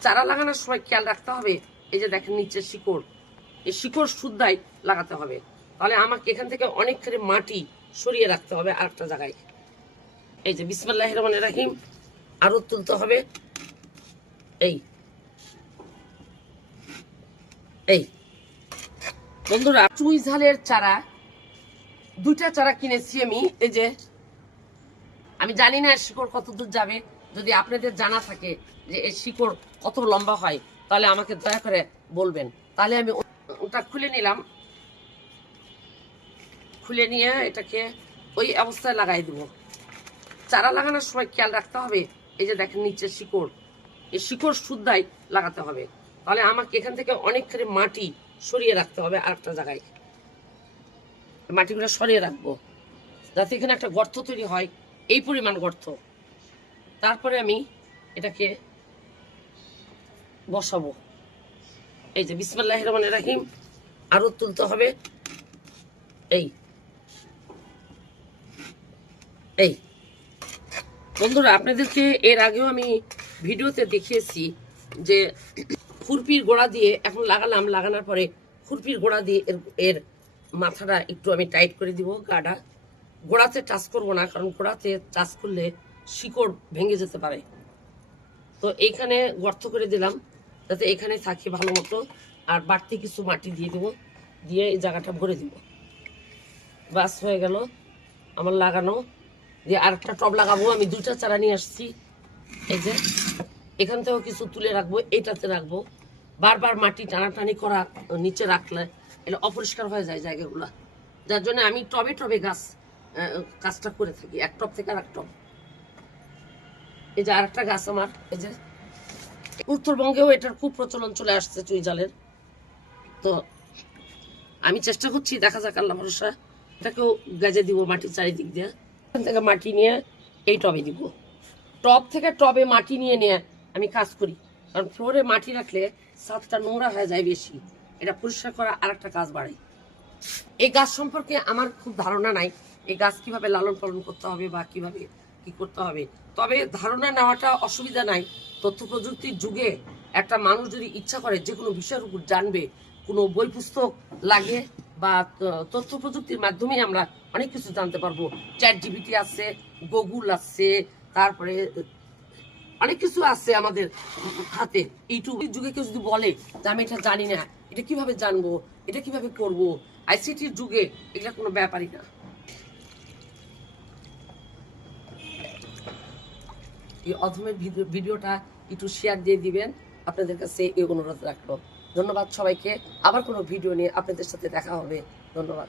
চারা লাগানোর সময় খেয়াল রাখতে হবে। এই যে দেখেন নিচে শিকড়। এই শিকড় শুদ্ধাই লাগাতে হবে। তাহলে আমাকে এখান থেকে অনেকখানি মাটি সরিয়ে রাখতে হবে আরেকটা জায়গায়। এই যে বিসমাল্লাহ রহমান রাহিম। আরও তুলতে হবে। এই। এই। বন্ধুরা, চুই ঝালের চারা, দুইটা চারা কিনেছি আমি। এই যে, আমি জানি না শিকড় কত দূর যাবে। যদি আপনাদের জানা থাকে যে এই শিকড় কত লম্বা হয়, তাহলে আমাকে দয়া করে বলবেন। তাহলে আমি ওটা খুলে নিলাম। খুলে নিয়ে এটাকে ওই অবস্থায় লাগাই দেবো। চারা লাগানোর সময় খেয়াল রাখতে হবে, এই যে দেখেন নিচে শিকড়। এই শিকড় শুদ্ধাই লাগাতে হবে। তাহলে আমাকে এখান থেকে অনেকখানি মাটি সরিয়ে রাখতে হবে আরেকটা জায়গায়। মাটিগুলো সরিয়ে রাখব। যাতে এখানে একটা গর্ত তৈরি হয়। এই পরিমাণ গর্ত। তারপরে আমি এটাকে বসাবো। এই যে বিসমাল্লাহ রহমান রাহিম, আরও তুলতে হবে। এই। এই। বন্ধুরা, আপনাদেরকে এর আগেও আমি ভিডিওতে দেখিয়েছি যে খুরপির গোড়া দিয়ে এখন লাগালাম, লাগানোর পরে খুরপির গোড়া দিয়ে এর এর মাথাটা একটু আমি টাইট করে দিব, গাটা। গোড়াতে টাচ করব না, কারণ গোড়াতে টাচ করলে শিকড় ভেঙে যেতে পারে। তো এইখানে গর্ত করে দিলাম, যাতে এখানে থাকি ভালো মতো। আর বাড়তি কিছু মাটি দিয়ে দেবো, দিয়ে এই জায়গাটা ভরে দিব। বাস হয়ে গেল আমার লাগানো। দিয়ে আরেকটা টব লাগাবো, আমি দুইটা চারা নিয়ে আসছি। এই যে, এখান থেকেও কিছু তুলে রাখব, এইটাতে রাখব। বারবার মাটি টানাটানি করা, নিচে রাখলে এটা অপরিষ্কার হয়ে যায় জায়গাগুলো। যার জন্য আমি টবে টবে গাছ কাজটা করে থাকি, এক টব থেকে আর এক টব। এই যে আরেকটা গাছ আমার, এই যে উত্তরবঙ্গেও এটার খুব প্রচলন চলে আসছে চুই জালের। তো আমি চেষ্টা করছি, দেখা যাক, আল্লাহ ভরসা। এটাকেও গাজে দিব মাটির চারিদিক দিয়ে। এখান থেকে মাটি নিয়ে এই টবে দিব। টব থেকে টবে মাটি নিয়ে নিয়ে আমি কাজ করি। কারণ ফ্লোরে মাটি রাখলে ছাদটা নোংরা হয়ে যায় বেশি। এটা পরিষ্কার করা আর একটা কাজ বাড়ে। এই গাছ সম্পর্কে আমার খুব ধারণা নাই। এই গাছ কীভাবে লালন পালন করতে হবে বা কীভাবে কি করতে হবে? তবে ধারণা নেওয়াটা অসুবিধা নাই। তথ্য প্রযুক্তির যুগে একটা মানুষ যদি ইচ্ছা করে যে কোনো বিষয়ের উপর জানবে, কোনো বই পুস্তক লাগে বা তথ্য প্রযুক্তির মাধ্যমে আমরা অনেক কিছু জানতে পারব। চ্যাট জিবিটি আছে গুগল আছে, তারপরে অনেক কিছু আছে আমাদের হাতে। ইউটিউব যুগে কেউ যদি বলে যে আমি এটা জানি না, এটা কীভাবে জানব? এটা কীভাবে করব? আইসিটির যুগে এটা কোনো ব্যাপারই না। এই অধমের ভিডিও ভিডিওটা একটু শেয়ার দিয়ে দিবেন। আপনাদের কাছে এই অনুরোধ রাখল ধন্যবাদ সবাইকে। আবার কোনো ভিডিও নিয়ে আপনাদের সাথে দেখা হবে। ধন্যবাদ।